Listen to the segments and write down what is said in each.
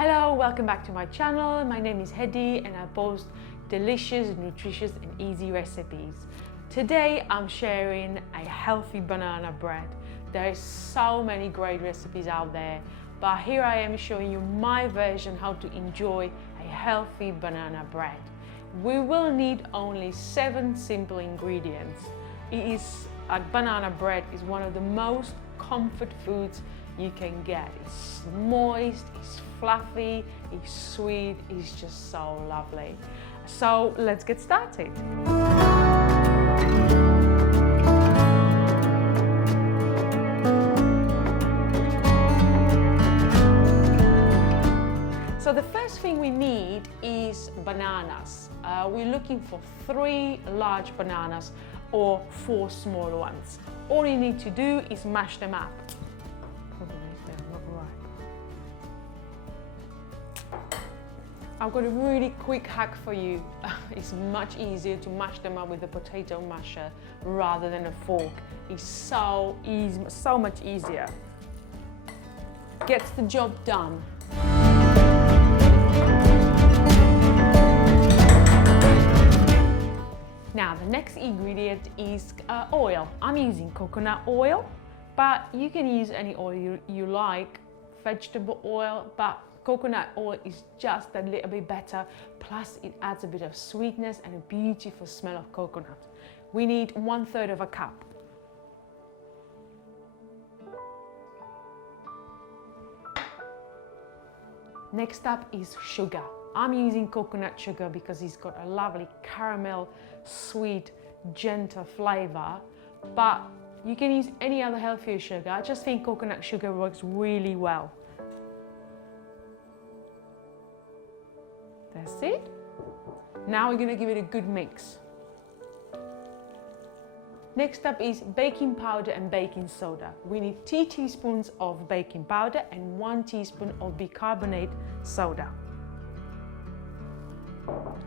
Hello, welcome back to my channel. My name is Hedi and I post delicious, nutritious and easy recipes. Today I'm sharing a healthy banana bread. There is so many great recipes out there, but here I am showing you my version how to enjoy a healthy banana bread. We will need only 7 simple ingredients. Banana bread is one of the most comfort foods you can get. It's moist, it's fluffy, it's sweet, it's just so lovely. So let's get started. So the first thing we need is bananas. We're looking for 3 large bananas or 4 small ones. All you need to do is mash them up. I've got a really quick hack for you. It's much easier to mash them up with a potato masher rather than a fork. It's so easy, so much easier. Gets the job done. Now the next ingredient is oil. I'm using coconut oil, but you can use any oil you like, vegetable oil, but coconut oil is just a little bit better, plus it adds a bit of sweetness and a beautiful smell of coconut. We need 1/3 of a cup. Next up is sugar. I'm using coconut sugar because it's got a lovely caramel, sweet, gentle flavor, but you can use any other healthier sugar. I just think coconut sugar works really well. That's it. Now we're going to give it a good mix. Next up is baking powder and baking soda. We need 2 teaspoons of baking powder and 1 teaspoon of bicarbonate soda.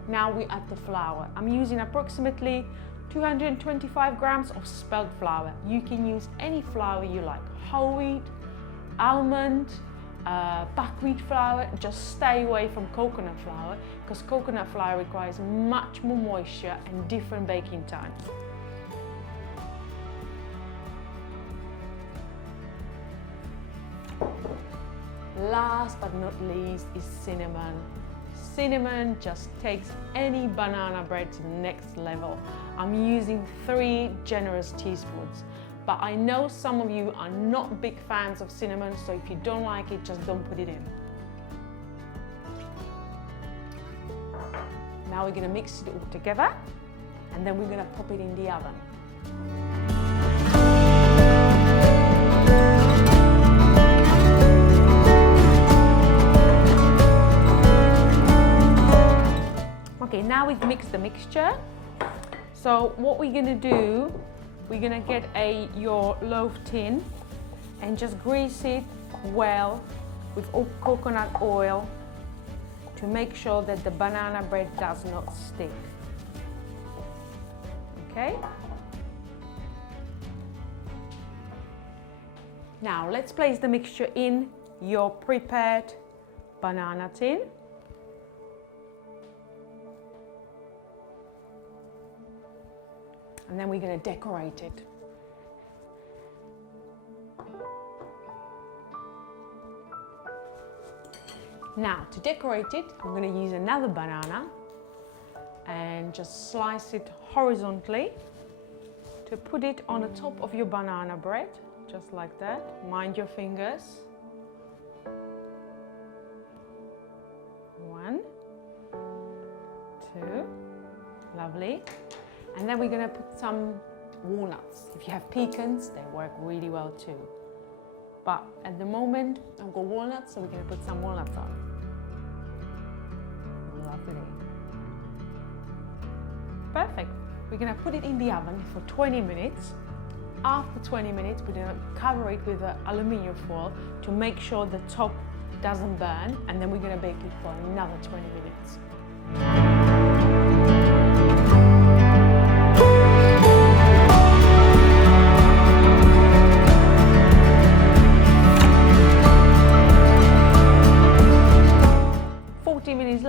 Now we add the flour. I'm using approximately 225 grams of spelt flour. You can use any flour you like, whole wheat, almond, buckwheat flour. Just stay away from coconut flour because coconut flour requires much more moisture and different baking time. Last but not least is cinnamon. Cinnamon just takes any banana bread to the next level. I'm using 3 generous teaspoons. But I know some of you are not big fans of cinnamon, so if you don't like it, just don't put it in. Now we're going to mix it all together and then we're going to pop it in the oven. Okay, now we've mixed the mixture. So what we're going to do, we're going to get your loaf tin and just grease it well with coconut oil to make sure that the banana bread does not stick. Okay? Now let's place the mixture in your prepared banana tin. And then we're going to decorate it. Now, to decorate it, I'm going to use another banana and just slice it horizontally to put it on the top of your banana bread, just like that. Mind your fingers. 1, 2, lovely. And then we're going to put some walnuts. If you have pecans, they work really well too. But at the moment, I've got walnuts, so we're going to put some walnuts on. Lovely. Perfect. We're going to put it in the oven for 20 minutes. After 20 minutes, we're going to cover it with an aluminium foil to make sure the top doesn't burn, and then we're going to bake it for another 20 minutes.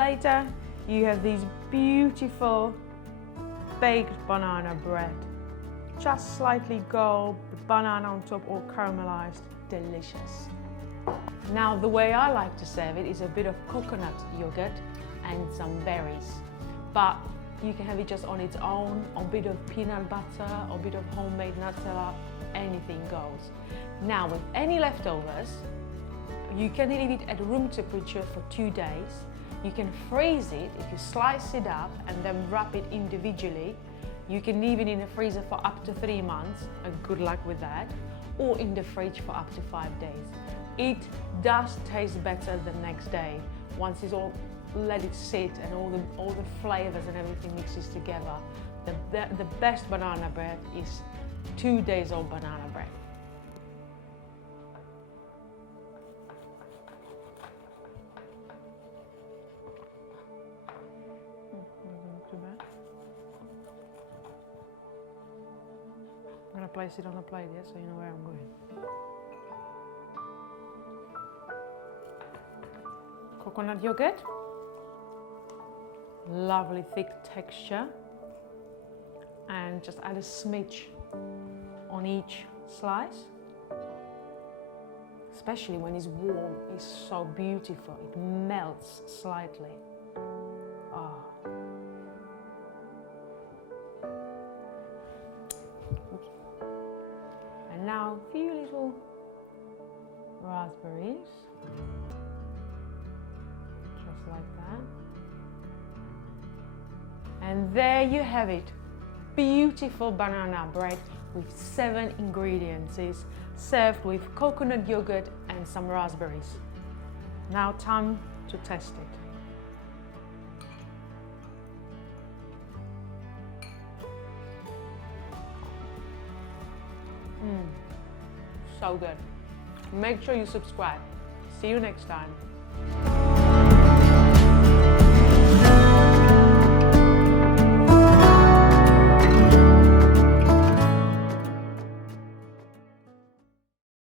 later, you have this beautiful baked banana bread. Just slightly gold, the banana on top all caramelized, delicious. Now the way I like to serve it is a bit of coconut yogurt and some berries. But you can have it just on its own, or a bit of peanut butter, or a bit of homemade Nutella, anything goes. Now with any leftovers, you can leave it at room temperature for 2 days. You can freeze it if you slice it up and then wrap it individually. You can leave it in the freezer for up to 3 months, and good luck with that, or in the fridge for up to 5 days. It does taste better the next day once it's all let it sit and all the flavors and everything mixes together. The best banana bread is 2 days old banana bread. Too bad. I'm gonna place it on a plate, yeah, so you know where I'm going. Coconut yogurt, lovely thick texture, and just add a smidge on each slice. Especially when it's warm, it's so beautiful, it melts slightly. Oh. And now a few little raspberries. Like that. And there you have it, beautiful banana bread with 7 ingredients, served with coconut yogurt and some raspberries. Now time to test it. So good. Make sure you subscribe. See you next time.